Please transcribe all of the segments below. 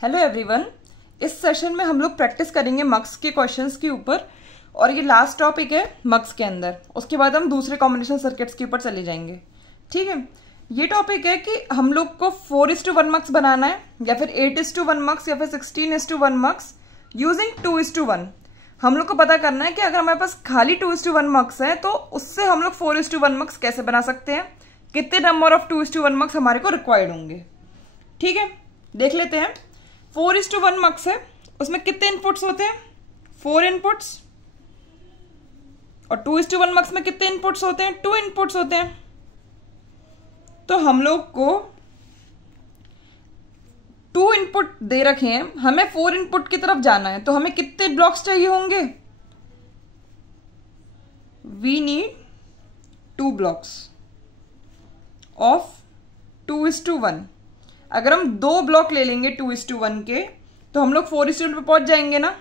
Hello everyone. इस session में हम लोग प्रैक्टिस करेंगे मक्स के क्वेश्चंस के ऊपर और ये लास्ट टॉपिक है मक्स के अंदर। उसके बाद हम दूसरे कॉम्बिनेशन सर्किट्स के ऊपर चले जाएंगे। ठीक है, ये टॉपिक है कि हम लोग को 4:1 मक्स बनाना है या फिर 8:1 मक्स या फिर 16:1 मक्स यूजिंग 2:1। हम लोग को पता करना है कि अगर हमारे पास खाली 2:1 मक्स है तो उससे हम लोग 4:1 मक्स कैसे बना सकते हैं, कितने नंबर ऑफ 2:1 मक्स हमारे को रिक्वायर्ड होंगे। ठीक है, देख लेते हैं। 4:1 मक्स है, उसमें कितने इनपुट्स होते हैं? 4 इनपुट्स। और 2:1 मक्स में कितने इनपुट्स होते हैं? 2 इनपुट्स होते हैं। तो हम लोग को 2 इनपुट दे रखे हैं, हमें 4 इनपुट की तरफ जाना है, तो हमें कितने ब्लॉक्स चाहिए होंगे? We need 2 blocks of 2:1। अगर हम 2 ब्लॉक ले लेंगे 2:1 के तो हम लोग 4:1 पे पहुंच जाएंगे ना।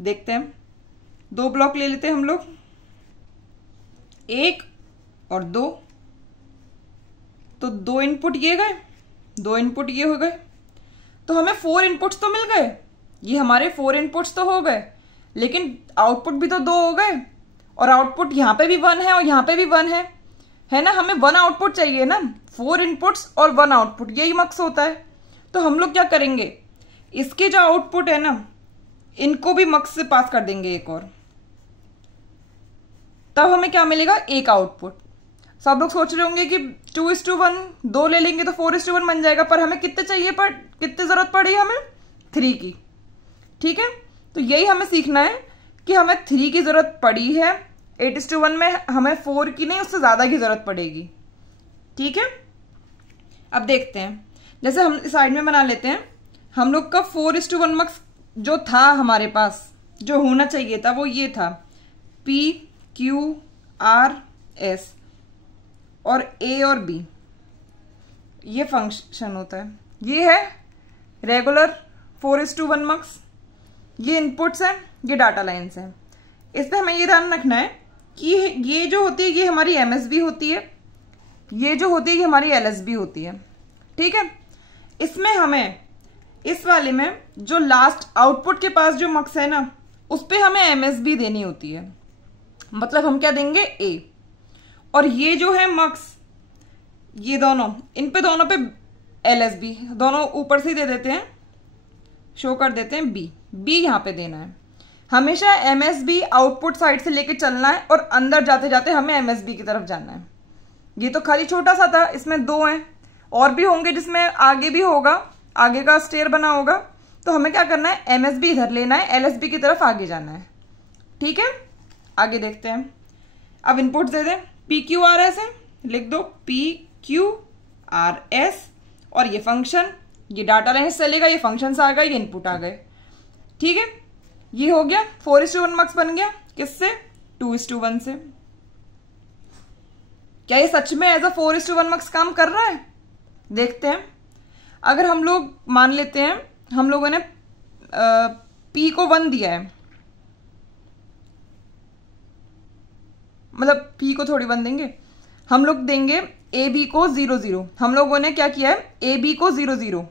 देखते हैं, 2 ब्लॉक ले लेते हैं हम लोग, 1 और 2। तो 2 इनपुट ये गए, 2 इनपुट ये हो गए, तो हमें 4 इनपुट्स तो मिल गए। ये हमारे 4 इनपुट्स तो हो गए, लेकिन आउटपुट भी तो 2 हो गए और आउटपुट यहां पे भी 1 है और यहां पे भी 1 है ना। हमें 1 आउटपुट चाहिए ना, 4 इनपुट्स और 1 आउटपुट, यही मक्स होता है। तो हम लोग क्या करेंगे, इसके जो आउटपुट है ना, इनको भी मक्स से पास कर देंगे एक और, तब हमें क्या मिलेगा? एक आउटपुट। सब लोग सोच रहे होंगे कि 2:1 2 ले लेंगे तो 4:1 बन जाएगा, पर हमें कितने चाहिए, पर कितनी जरूरत पड़ी हमें? 3 की। ठीक है, तो यही हमें सीखना है कि हमें 3 की जरूरत पड़ी है। 8:1 में हमें 4 की नहीं, उससे ज्यादा की जरूरत पड़ेगी। ठीक है, अब देखते हैं। जैसे हम साइड में बना लेते हैं, हम लोग का 4:1 मक्स जो था हमारे पास, जो होना चाहिए था वो ये था, P Q R S और A और B। ये फंक्शन होता है, ये है रेगुलर 4:1 मक्स। ये इनपुट्स हैं, ये डाटा लाइन्स हैं। इसमें हमें ये ध्यान रखना है कि ये जो होती है ये हमारी MSB होती है, ये जो होती है ये हमारी LSB होती है। ठीक है, इसमें हमें इस वाले में जो लास्ट आउटपुट के पास जो मक्स है ना, उस पे हमें MSB देनी होती है। मतलब हम क्या देंगे? A। और ये जो है मक्स, ये दोनों, इन पे दोनों पे LSB, दोनों ऊपर से दे देते हैं, शो कर देते हैं B यहां पे देना है। हमेशा MSB आउटपुट साइड से लेके चलना है और अंदर जाते जाते हमें MSB की तरफ जाना है। ये तो खाली छोटा सा था, इसमें 2 हैं, और भी होंगे जिसमें आगे भी होगा, आगे का स्टेयर बना होगा। तो हमें क्या करना है? MSB इधर लेना है, LSB की तरफ आगे जाना है। ठीक है, आगे देखते हैं। अब इनपुट दे दें, PQRS है, लिख दो PQRS। और ये फंक्शन, ये डाटा लाइन से चलेगा, ये फंक्शन आ गए, ये इनपुट आ गए। ठीक है, ये हो गया 4:1 मक्स बन गया। किससे? 2:1 से। क्या ये सच में एज अ 4:1 मक्स काम कर रहा है? देखते हैं। अगर हम लोग मान लेते हैं, हम लोगों ने P को 1 दिया है, मतलब P को थोड़ी 1 देंगे, हम लोग देंगे AB को 0-0। हम लोगों ने क्या किया है? AB को 0-0।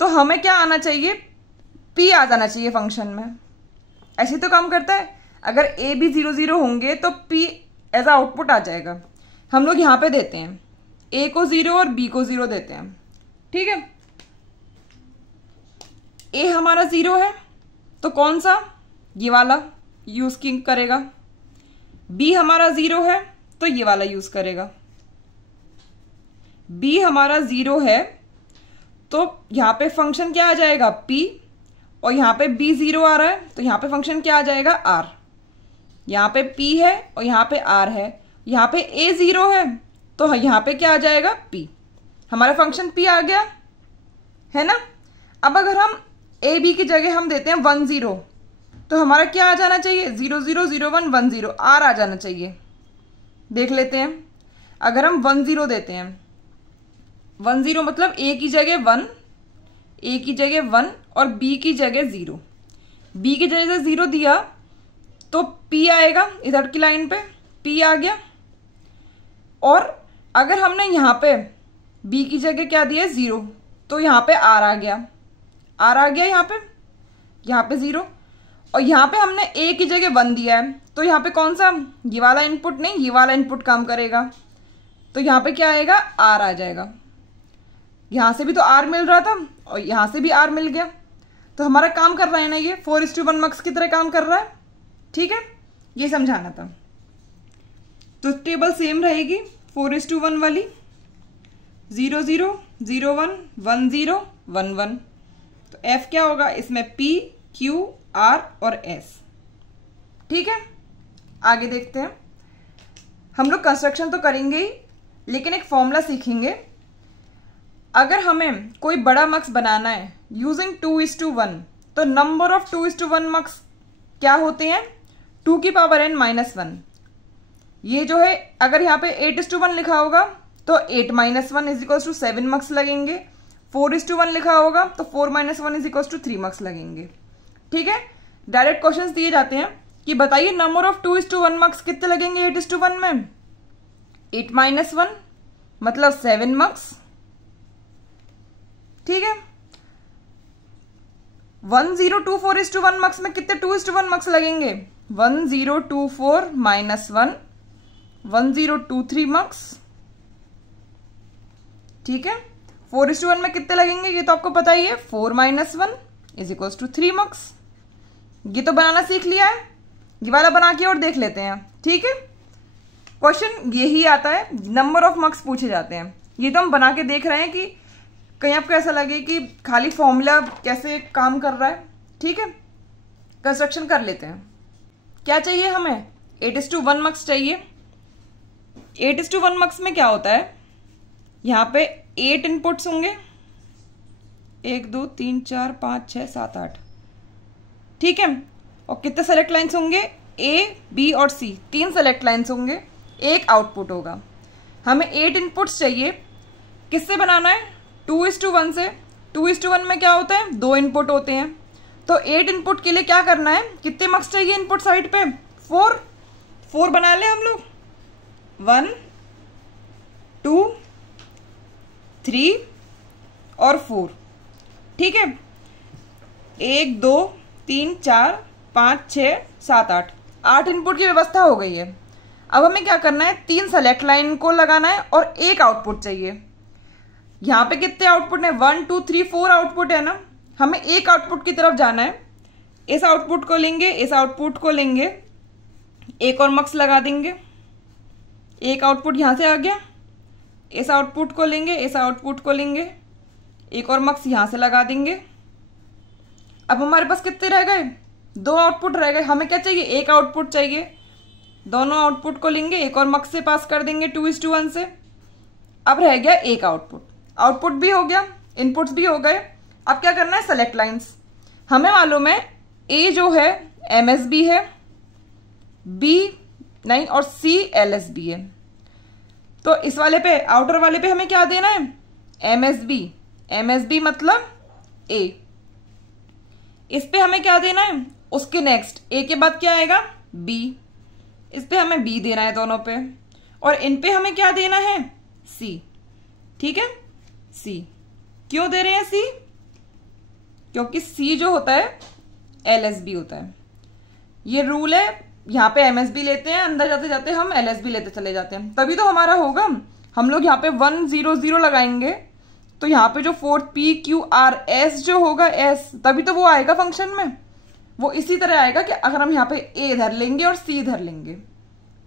तो हमें क्या आना चाहिए? P आ जाना चाहिए फंक्शन में। ऐसे तो काम करता है। अगर AB 0-0 होंगे तो P एज आउटपुट आ जाएगा। हम लोग यहां पे देते हैं A को 0 और B को 0 देते हैं। ठीक है, A हमारा 0 है तो कौन सा? ये वाला यूज करेगा। B हमारा 0 है तो ये वाला यूज करेगा। B हमारा 0 है तो यहां पे फंक्शन क्या आ जाएगा? P। और यहां पे B 0 आ रहा है तो यहां पे फंक्शन क्या आ जाएगा? R। यहां पे P है और यहां पे R है। यहां पे A 0 है तो यहां पे क्या आ जाएगा? P। हमारा फंक्शन P आ गया, है ना। अब अगर हम AB की जगह हम देते हैं 1-0 तो हमारा क्या आ जाना चाहिए? 0-0 0-1 1-0, R आ जाना चाहिए। देख लेते हैं। अगर हम 1-0 देते हैं, 1-0 मतलब A की जगह 1, A की जगह 1 और B की जगह 0। B की जगह 0 दिया तो P आएगा, इधर की लाइन पे P आ गया। और अगर हमने यहां पे B की जगह क्या दिया? 0, तो यहाँ पे आर आ गया, आर आ गया यहाँ पे 0, और यहाँ पे हमने ए की जगह 1 दिया है, तो यहाँ पे कौन सा, ये वाला इनपुट नहीं, ये वाला इनपुट काम करेगा, तो यहाँ पे क्या आएगा, आर आ जाएगा। यहाँ से भी तो आर मिल रहा था और यहाँ से भी आर मिल गया, तो हमारा काम कर रहा है ना, ये 4:1 मक्स की तरह काम कर रहा है। ठीक है, ये समझाना था। तो टेबल सेम रहेगी 4:1 वाली, 0 0 0 1 1 0 1 1। तो एफ क्या होगा इसमें, पी क्यू आर और एस। ठीक है, आगे देखते हैं। हम लोग कंस्ट्रक्शन तो करेंगे ही, लेकिन एक फॉर्मूला सीखेंगे। अगर हमें कोई बड़ा मक्स बनाना है यूजिंग 2:1, तो नंबर ऑफ 2:1 मक्स क्या होते हैं, 2 की पावर n -1। ये जो है, अगर यहाँ पे 8:1 लिखा होगा तो 8 - 1 = 7 मक्स लगेंगे। 4:1 लिखा होगा तो 4 - 1 = 3 मक्स लगेंगे। ठीक है, डायरेक्ट क्वेश्चंस दिए जाते हैं कि बताइए नंबर ऑफ 2:1 मक्स कितने लगेंगे 8:1 में। 8 - 1 मतलब 7 मक्स। ठीक है, 1024:1 मक्स में कितने 2:1 मक्स लगेंगे, 1024 - 1 1023 मक्स। ठीक है, 4:1 में कितने लगेंगे ये तो आपको पता ही है, 4 - 1 = 3 मक्स। ये तो बनाना सीख लिया है, ये वाला बना के और देख लेते हैं। ठीक है, क्वेश्चन यही आता है, नंबर ऑफ मक्स पूछे जाते हैं। ये तो हम बना के देख रहे हैं कि कहीं आपको ऐसा लगे कि खाली फॉर्मूला कैसे काम कर रहा है। ठीक है, कंस्ट्रक्शन कर लेते हैं। क्या चाहिए हमें, 8:1 मक्स चाहिए। 8:1 मक्स में क्या होता है, यहाँ पे 8 इनपुट्स होंगे, 1 2 3 4 5 6 7 8। ठीक है, और कितने सेलेक्ट लाइन्स होंगे, ए बी और सी, 3 सेलेक्ट लाइन्स होंगे, एक आउटपुट होगा। हमें 8 इनपुट्स चाहिए। किससे बनाना है, 2:1 से। 2:1 में क्या होता है, 2 इनपुट होते हैं। तो 8 इनपुट के लिए क्या करना है, कितने मक्स चाहिए इनपुट साइड पे, 4 बना ले हम लोग, 1 2 3 और 4। ठीक है, 1 2 3 4 5 6 7 8 इनपुट की व्यवस्था हो गई है। अब हमें क्या करना है, 3 सेलेक्ट लाइन को लगाना है और एक आउटपुट चाहिए। यहाँ पे कितने आउटपुट है, 1 2 3 4 आउटपुट है ना, हमें एक आउटपुट की तरफ जाना है। इस आउटपुट को लेंगे, इस आउटपुट को लेंगे, एक और मक्स लगा देंगे। एक आउटपुट यहाँ से आ गया, इस आउटपुट को लेंगे, इस आउटपुट को लेंगे, एक और मक्स यहाँ से लगा देंगे। अब हमारे पास कितने रह गए, 2 आउटपुट रह गए। हमें क्या चाहिए, एक आउटपुट चाहिए। दोनों आउटपुट को लेंगे, एक और मक्स से पास कर देंगे 2:1 से। अब रह गया एक आउटपुट, आउटपुट भी हो गया, इनपुट्स भी हो गए। अब क्या करना है, सेलेक्ट लाइंस। हमें मालूम है ए जो है MSB है, बी नहीं और सी LSB है। तो इस वाले पे, आउटर वाले पे हमें क्या देना है, MSB मतलब ए। इस पे हमें क्या देना है, उसके नेक्स्ट ए के बाद क्या आएगा, बी। इस पे हमें बी देना है दोनों पे, और इन पे हमें क्या देना है, सी। ठीक है, सी। क्यों दे रहे हैं सी, क्योंकि सी जो होता है LSB होता है। ये रूल है, यहाँ पे MSB लेते हैं, अंदर जाते जाते हम LSB लेते चले जाते हैं, तभी तो हमारा होगा। हम लोग यहाँ पे 1 0 0 लगाएंगे तो यहाँ पे जो 4 PQRS जो होगा S, तभी तो वो आएगा फंक्शन में। वो इसी तरह आएगा कि अगर हम यहाँ पे A इधर लेंगे और C इधर लेंगे।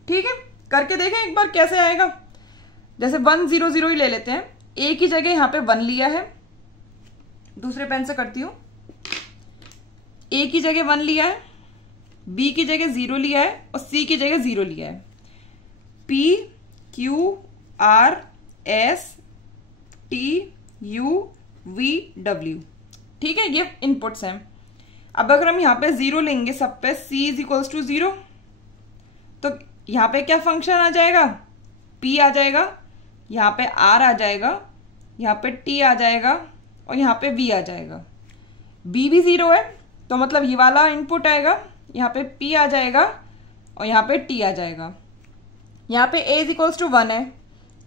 ठीक है, करके देखें एक बार कैसे आएगा। जैसे 1 0 0 ही ले लेते हैं, A की जगह यहाँ पे 1 लिया है, दूसरे पेन से करती हूँ। A की जगह 1 लिया है, B की जगह 0 लिया है और C की जगह 0 लिया है। P Q R S T U V W। ठीक है, ये इनपुट्स हैं। अब अगर हम यहाँ पे 0 लेंगे सब पे, C = 0, तो यहाँ पे क्या फंक्शन आ जाएगा, P आ जाएगा, यहाँ पे R आ जाएगा, यहाँ पे T आ जाएगा और यहाँ पे V आ जाएगा। B भी 0 है तो मतलब ये वाला इनपुट आएगा, यहाँ पे P आ जाएगा और यहाँ पे T आ जाएगा। यहाँ पे A = 1 है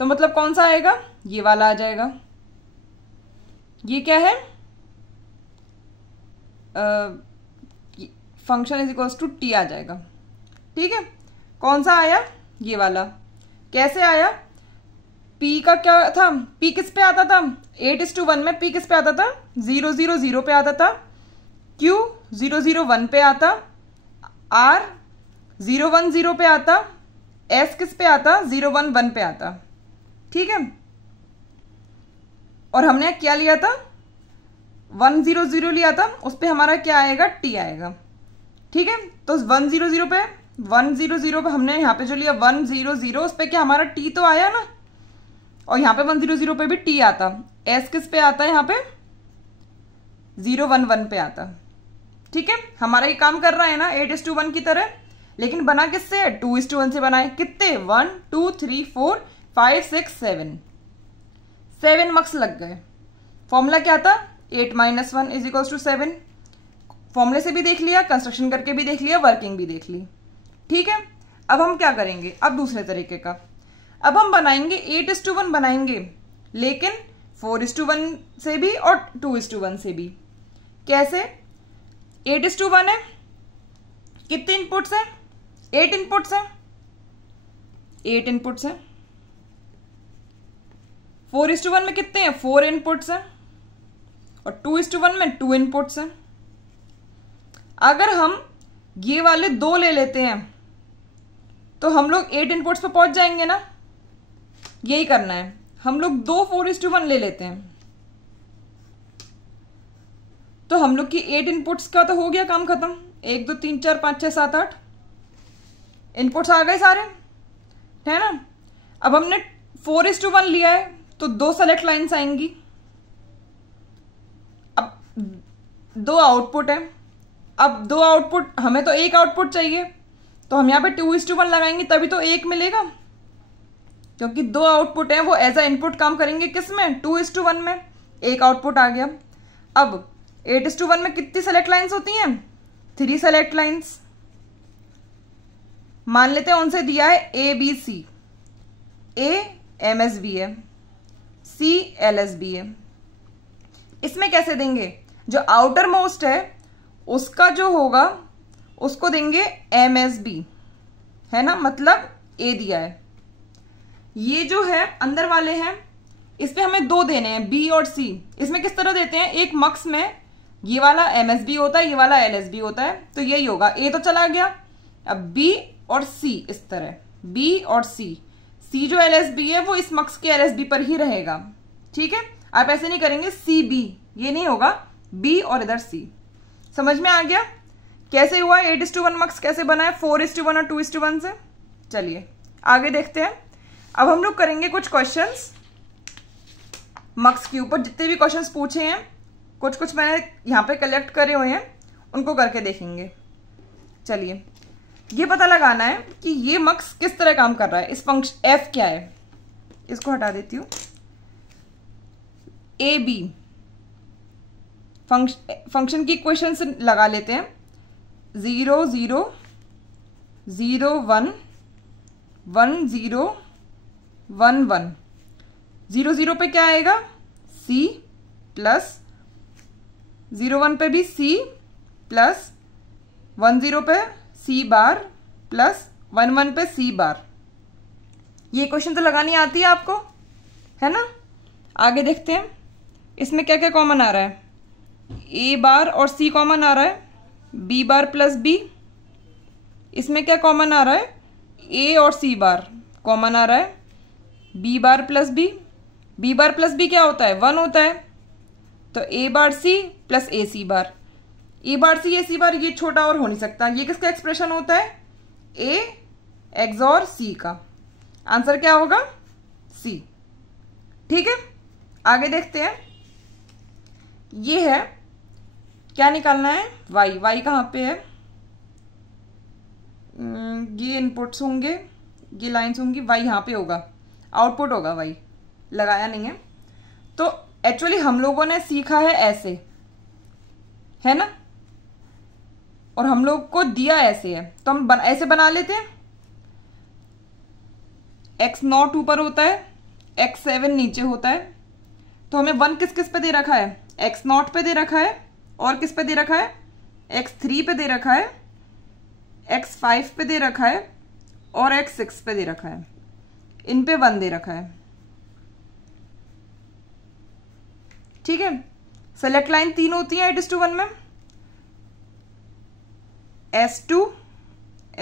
तो मतलब कौन सा आएगा, ये वाला आ जाएगा। ये क्या है, function is equals to T आ जाएगा। ठीक है, कौन सा आया, ये वाला। कैसे आया, P का क्या था, P किस पे आता था, 8:1 में P किस पे आता था, 0:0:0 पे आता था, Q 0:0:1 पे आता, R 0:1:0 पे आता, S किस पे आता, 0:1:1 पे आता। ठीक है, और हमने क्या लिया था, 1:0:0 लिया था, उस पे हमारा क्या आएगा, T आएगा। ठीक है, तो 1:0:0 पे 1:0:0 पे हमने यहाँ पे जो लिया 1:0:0, उस पे क्या हमारा T तो आया ना, और यहाँ पे 1:0:0 पे भी T आता। S किस पे आता है, यहाँ पे 0:1:1 पे आता। ठीक है, हमारा ये काम कर रहा है ना 8:1 की तरह, लेकिन बना किससे, 2:1 से बनाए। कितने, 1 2 3 4 5 6 7 मार्क्स लग गए। फॉर्मूला क्या था, 8 - 1 = 7। फॉर्मूले से भी देख लिया, कंस्ट्रक्शन करके भी देख लिया, वर्किंग भी देख ली। ठीक है, अब हम क्या करेंगे, अब दूसरे तरीके का, अब हम बनाएंगे 8:1 बनाएंगे, लेकिन 4:1 से भी और 2:1 से भी। कैसे, 8:1 है, कितने इनपुट्स है, 8 इनपुट्स है, 8 इनपुट्स है। 4:1 में कितने हैं, 4 इनपुट्स है, और 2:1 में 2 इनपुट्स है। अगर हम ये वाले 2 ले लेते हैं तो हम लोग 8 इनपुट्स पे पहुंच जाएंगे ना, यही करना है। हम लोग 2 4:1 ले लेते हैं, तो हम लोग की 8 इनपुट्स का तो हो गया काम खत्म। 1 2 3 4 5 6 7 8 इनपुट्स आ गए सारे, है ना। अब हमने 4:1 लिया है, तो 2 सेलेक्ट लाइन्स आएंगी। अब 2 आउटपुट है, अब 2 आउटपुट, हमें तो 1 आउटपुट चाहिए, तो हम यहाँ पे 2:1 लगाएंगे, तभी तो 1 मिलेगा, क्योंकि 2 आउटपुट है, वो एज अ इनपुट काम करेंगे किसमें, 2:1 में। 1 आउटपुट आ गया। अब 8:1 में कितनी सेलेक्ट लाइन्स होती हैं, 3 सेलेक्ट लाइन्स। मान लेते हैं उनसे दिया है ABC, A MSB है, C LSB है। इसमें कैसे देंगे, जो आउटर मोस्ट है उसका जो होगा उसको देंगे MSB, है ना, मतलब A दिया है। ये जो है अंदर वाले हैं, इस पे हमें 2 देने हैं, B और C। इसमें किस तरह देते हैं, एक मक्स में ये वाला MSB होता है, ये वाला LSB होता है, तो यही होगा। A तो चला गया, अब B और C, इस तरह B और C जो LSB है वो इस मक्स के LSB पर ही रहेगा। ठीक है, आप ऐसे नहीं करेंगे CB, ये नहीं होगा, B और इधर C। समझ में आ गया कैसे हुआ 8:1 मक्स कैसे बना है 4:1 और 2:1 से। चलिए आगे देखते हैं। अब हम लोग करेंगे कुछ क्वेश्चंस मक्स के ऊपर। जितने भी क्वेश्चंस पूछे हैं, कुछ मैंने यहाँ पे कलेक्ट करे हुए हैं, उनको करके देखेंगे। चलिए, ये पता लगाना है कि ये मक्स किस तरह काम कर रहा है। इस फंक्शन F क्या है, इसको हटा देती हूँ। AB फंक्शन की इक्वेशन से लगा लेते हैं। 0 0 0 1 1 0 1 1 0 0 पे क्या आएगा, C प्लस 0 1 पे भी C प्लस 1 0 पे C बार प्लस 1 1 पे C बार। ये इक्वेशन तो लगानी आती है आपको, है ना। आगे देखते हैं इसमें क्या क्या कॉमन आ रहा है। A बार और C कॉमन आ रहा है, B बार प्लस B। इसमें क्या कॉमन आ रहा है, A और C बार कॉमन आ रहा है, B बार प्लस B। B बार प्लस B क्या होता है, 1 होता है, तो A bar C plus AC bar. A bar C AC बार, ये छोटा और हो नहीं सकता। ये किसका एक्सप्रेशन होता है, A XOR C का। आंसर क्या होगा, C। ठीक है, आगे देखते हैं। ये है, क्या निकालना है, y कहाँ पे है, ये इनपुट्स होंगे, ये लाइंस होंगी, y यहाँ पे होगा, आउटपुट होगा y, लगाया नहीं है। तो एक्चुअली हम लोगों ने सीखा है ऐसे, है ना, और हम लोग को दिया ऐसे है, तो हम ऐसे बना लेते हैं। x0 ऊपर होता है, x7 नीचे होता है, तो हमें 1 किस किस पे दे रखा है, x0 पे दे रखा है, और किस पे दे रखा है, x3 पे दे रखा है, x5 पे दे रखा है, और x6 पे दे रखा है। इन पे 1 दे रखा है। ठीक है, सेलेक्ट लाइन 3 होती है 8:1 में, S2,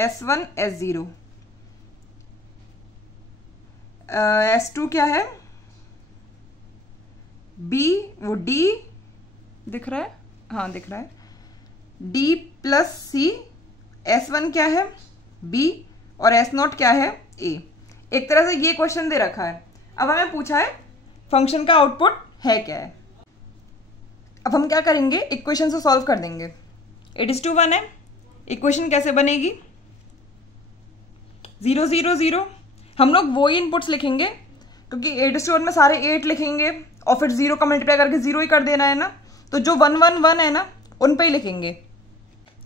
S1, S0। S2 क्या है, B, वो D दिख रहा है, हाँ दिख रहा है, D प्लस C। S1 क्या है, B, और S0 क्या है, A। एक तरह से ये क्वेश्चन दे रखा है। अब हमें पूछा है फंक्शन का आउटपुट है क्या है। अब हम क्या करेंगे, इक्वेशन से सॉल्व कर देंगे। 8:1 है, इक्वेशन कैसे बनेगी, 0 0 0। हम लोग वो ही इनपुट्स लिखेंगे क्योंकि 8:1 में सारे 8 लिखेंगे और फिर 0 का मल्टीप्लाई करके 0 ही कर देना है ना, तो जो 1 1 1 है ना उन पे ही लिखेंगे।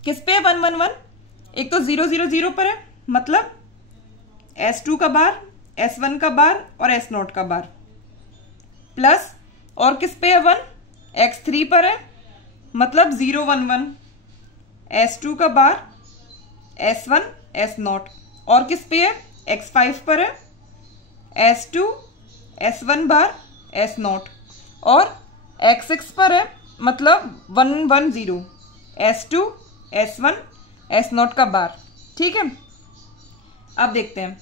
किस पे 1 1 1, एक तो 0 0 0 पर है, मतलब S2 का बार, S1 का बार और S0 का बार, प्लस और किस पे है 1, x3 पर है, मतलब 0 1 1, S2 का बार, S1, S0, और किस पे है, x5 पर है, S2, S1 बार, S0, और x6 पर है, मतलब 1 1 0, S2, S1, S0 का बार। ठीक है, अब देखते हैं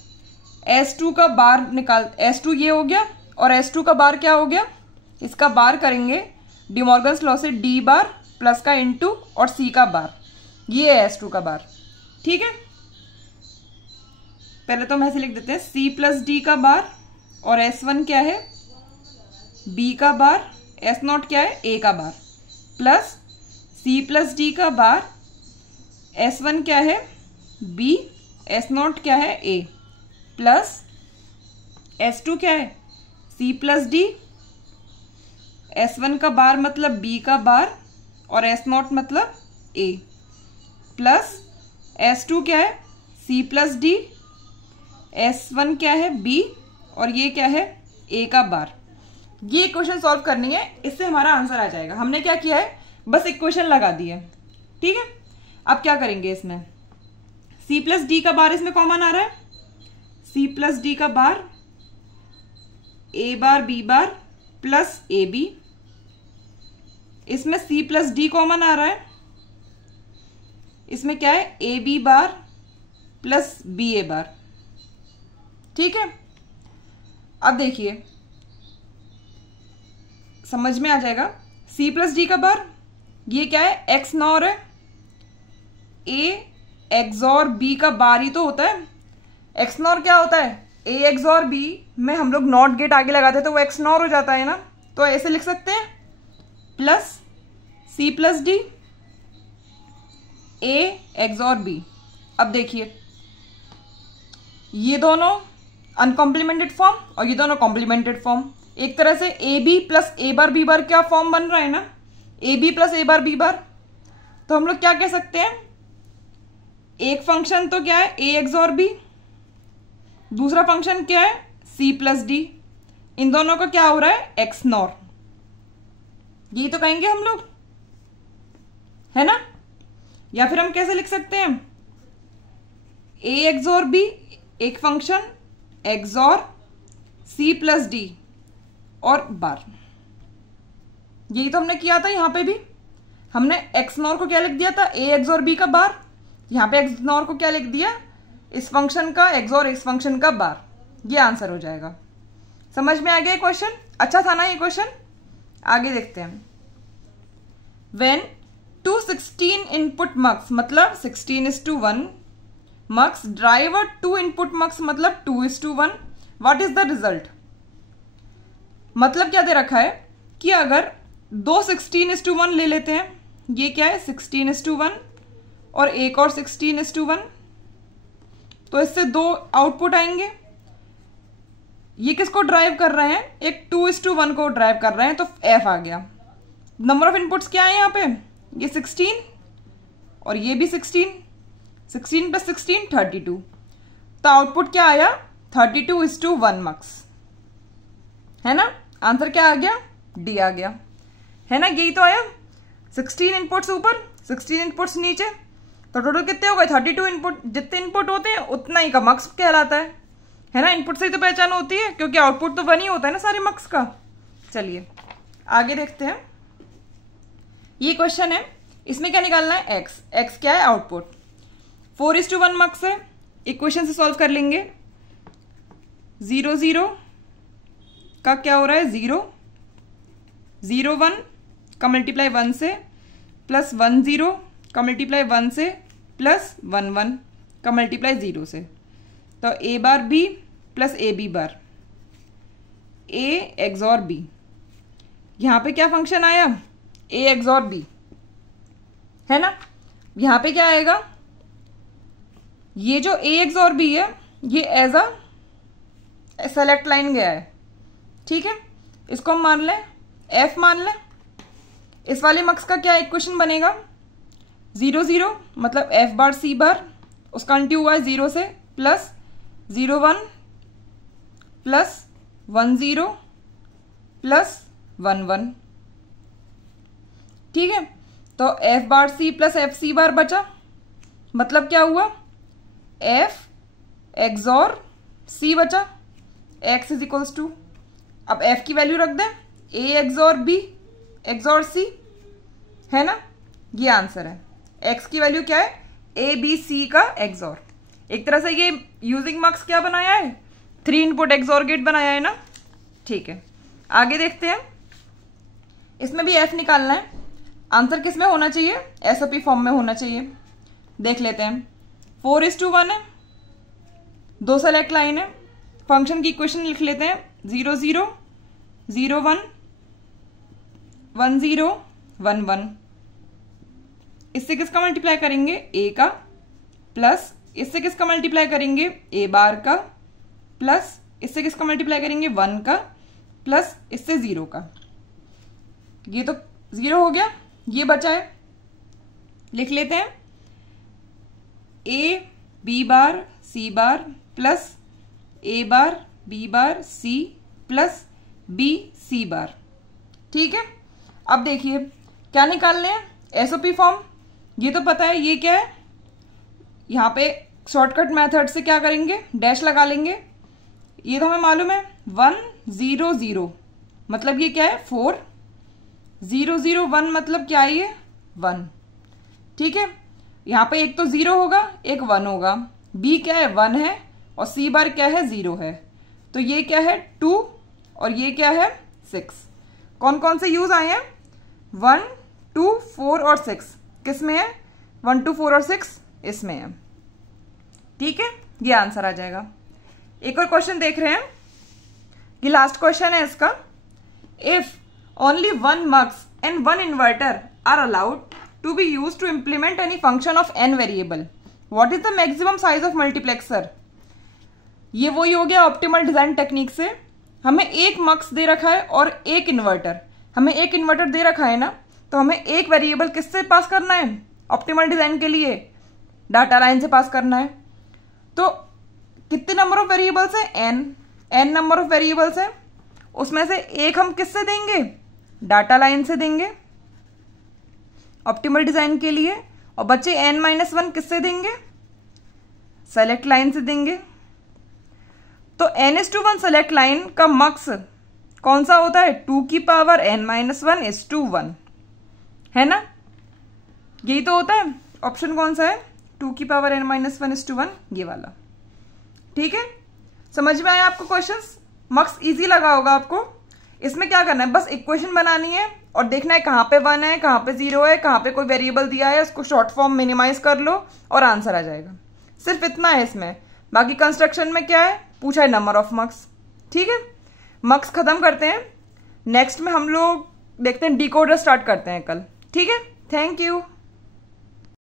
S2 का बार निकाल, S2 ये हो गया और S2 का बार क्या हो गया, इसका बार करेंगे डिमॉर्गन्स लॉ से D बार प्लस का इंटू और C का बार, ये है S2 का बार। ठीक है, पहले तो हम ऐसे लिख देते हैं C प्लस D का बार, और S1 क्या है, B का बार, S0 क्या है, A का बार, प्लस C प्लस D का बार, S1 क्या है, B, S0 क्या है, A, प्लस S2 क्या है, C प्लस D, S1 का बार मतलब B का बार और S0 मतलब A, प्लस S2 क्या है, C प्लस D, S1 क्या है, B, और ये क्या है, A का बार। ये इक्वेशन सॉल्व करनी है, इससे हमारा आंसर आ जाएगा। हमने क्या किया है, बस इक्वेशन लगा दी है। ठीक है, अब क्या करेंगे, इसमें C प्लस D का बार इसमें कॉमन आ रहा है, C प्लस D का बार, A bar B bar plus AB, इसमें C प्लस D कॉमन आ रहा है, इसमें क्या है, AB बार प्लस BA बार। ठीक है, अब देखिए समझ में आ जाएगा। C प्लस D का बार ये क्या है, X नॉर है, A XOR B का बार ही तो होता है। X नॉर क्या होता है, A XOR B में हम लोग नॉट गेट आगे लगाते हैं तो वो X नॉर हो जाता है ना, तो ऐसे लिख सकते हैं, plus C plus D A XOR B। अब देखिए ये दोनों अनकॉम्प्लीमेंटेड फॉर्म और ये दोनों कॉम्प्लीमेंटेड फॉर्म, एक तरह से A B plus A bar B bar क्या फॉर्म बन रहा है ना, A B plus A bar B bar. तो हम लोग क्या कह सकते हैं, एक फंक्शन तो क्या है ए XOR B, दूसरा फंक्शन क्या है C प्लस D, इन दोनों का क्या हो रहा है, एक्स नॉर। यही तो कहेंगे हम लोग, है ना। या फिर हम कैसे लिख सकते हैं, A XOR B एक function XOR C plus D और बार। यही तो हमने किया था, यहां पे भी हमने एक्स नॉर को क्या लिख दिया था, A XOR B का बार, यहां पे एक्स नॉर को क्या लिख दिया, इस फंक्शन का XOR इस फंक्शन का बार। ये आंसर हो जाएगा। समझ में आ गया क्वेश्चन, अच्छा था ना ये क्वेश्चन। आगे देखते हैं, व्हेन 216 इनपुट मक्स मतलब 16:1 मक्स ड्राइव अ 2 इनपुट मक्स मतलब 2:1, व्हाट इज द रिजल्ट। मतलब क्या दे रखा है कि अगर दो 16:1 ले लेते हैं, ये क्या है 16:1 और एक और 16:1, तो इससे दो आउटपुट आएंगे। ये किसको ड्राइव कर रहे हैं, एक 2:1 को ड्राइव कर रहे हैं, तो F आ गया। नंबर ऑफ इनपुट्स क्या है यहाँ पे, ये 16 और ये भी 16, 16 + 16 32, तो आउटपुट क्या आया 32:1 मक्स, है ना। आंसर क्या आ गया, डी आ गया, है ना, यही तो आया। 16 इनपुट्स ऊपर, 16 इनपुट्स नीचे, तो टोटल कितने हो गए 32 इनपुट। जितने इनपुट होते हैं उतना ही का मक्स कहलाता है ना। इनपुट से ही तो पहचान होती है, क्योंकि आउटपुट तो 1 ही होता है ना सारे मक्स का। चलिए आगे देखते हैं, ये क्वेश्चन है, इसमें क्या निकालना है, एक्स। एक्स क्या है, आउटपुट। 4:1 मक्स है, इक्वेशन से सॉल्व कर लेंगे। 0 0 का क्या हो रहा है, 0 0 1 का मल्टीप्लाई 1 से, प्लस 1 0 का मल्टीप्लाई 1 से, प्लस 1 1 का मल्टीप्लाई 0 से। तो A bar B plus A B bar, A XOR B. यहां पे क्या फंक्शन आया, ए एक्सॉर बी, है ना। यहां पे क्या आएगा, ये जो ए एक्सॉर बी है ये एज अ सेलेक्ट लाइन गया है, ठीक है। इसको हम मान लें एफ मान लें। इस वाले मक्स का क्या इक्वेशन बनेगा, 0 0 मतलब एफ बार सी बार, उसका अंटी हुआ है 0 से, प्लस 0 1 प्लस 1 0 प्लस 1 1, ठीक है। तो F bar C plus F C bar बचा, मतलब क्या हुआ, एफ एक्सॉर सी बचा, एक्स इज इक्वल्स टू, अब एफ की वैल्यू रख दें, A XOR B XOR C, है ना, ये आंसर है। एक्स की वैल्यू क्या है, ए बी सी का एक्सॉर। एक तरह से ये यूजिंग मक्स क्या बनाया है, 3 इनपुट एक्सॉर गेट बनाया है ना, ठीक है। आगे देखते हैं, इसमें भी एफ निकालना है। आंसर किस में होना चाहिए, एसओपी फॉर्म में होना चाहिए। देख लेते हैं, 4:1 है, 2 सेलेक्ट लाइन है, फंक्शन की इक्वेशन लिख लेते हैं, 0 0 0 1 1 0 1 1। इससे किसका मल्टीप्लाई करेंगे, ए का, प्लस इससे किसका मल्टीप्लाई करेंगे, ए बार का, प्लस इससे किसका मल्टीप्लाई करेंगे, 1 का, प्लस इससे 0 का। ये तो 0 हो गया, ये बचा है, लिख लेते हैं, A B bar C bar plus A bar B bar C plus B C bar, ठीक है। अब देखिए क्या निकालने हैं, एसओपी फॉर्म। ये तो पता है, ये क्या है, यहां पे शॉर्टकट मेथड से क्या करेंगे, डैश लगा लेंगे। ये तो हमें मालूम है, 1 0 0 मतलब ये क्या है, 4, 0 0 1 मतलब क्या है, ये 1, ठीक है। यहां पे एक तो 0 होगा, एक 1 होगा, बी क्या है, 1 है, और सी बार क्या है, 0 है। तो ये क्या है, 2, और ये क्या है, 6। कौन कौन से यूज आए हैं, 1 2 4 और 6 किस में है, 1 2 4 और 6 इसमें है, ठीक है। ये आंसर आ जाएगा। एक और क्वेश्चन देख रहे हैं, ये लास्ट क्वेश्चन है इसका। If only 1 mux and 1 inverter are allowed to be use to implement any function of n variable, what is the maximum size of multiplexer. ये वही हो गया ऑप्टिमल डिजाइन टेक्निक से। हमें एक मक्स दे रखा है और एक इन्वर्टर, हमें एक इन्वर्टर दे रखा है ना, तो हमें एक वेरिएबल किससे पास करना है, ऑप्टिमल डिजाइन के लिए डाटा लाइन से पास करना है। तो कितने नंबर ऑफ वेरिएबल्स है, n नंबर ऑफ वेरिएबल्स है, उसमें से एक हम किससे देंगे, डाटा लाइन से देंगे ऑप्टिमल डिजाइन के लिए, और बच्चे n-1 किससे देंगे, सेलेक्ट लाइन से देंगे। तो n:1 सेलेक्ट लाइन का मक्स कौन सा होता है, 2 की पावर n-1:1, है ना, यही तो होता है। ऑप्शन कौन सा है, 2 की पावर n-1:1, ये वाला, ठीक है। समझ में आया आपको क्वेश्चंस, मक्स इजी लगा होगा आपको। इसमें क्या करना है, बस इक्वेशन बनानी है और देखना है कहाँ पे 1 है, कहाँ पे 0 है, कहाँ पे कोई वेरिएबल दिया है, उसको शॉर्ट फॉर्म मिनिमाइज कर लो और आंसर आ जाएगा। सिर्फ इतना है इसमें। बाकी कंस्ट्रक्शन में क्या है, पूछा है नंबर ऑफ मक्स, ठीक है। मक्स खत्म करते हैं, नेक्स्ट में हम लोग देखते हैं डिकोडर स्टार्ट करते हैं कल, ठीक है। Thank you.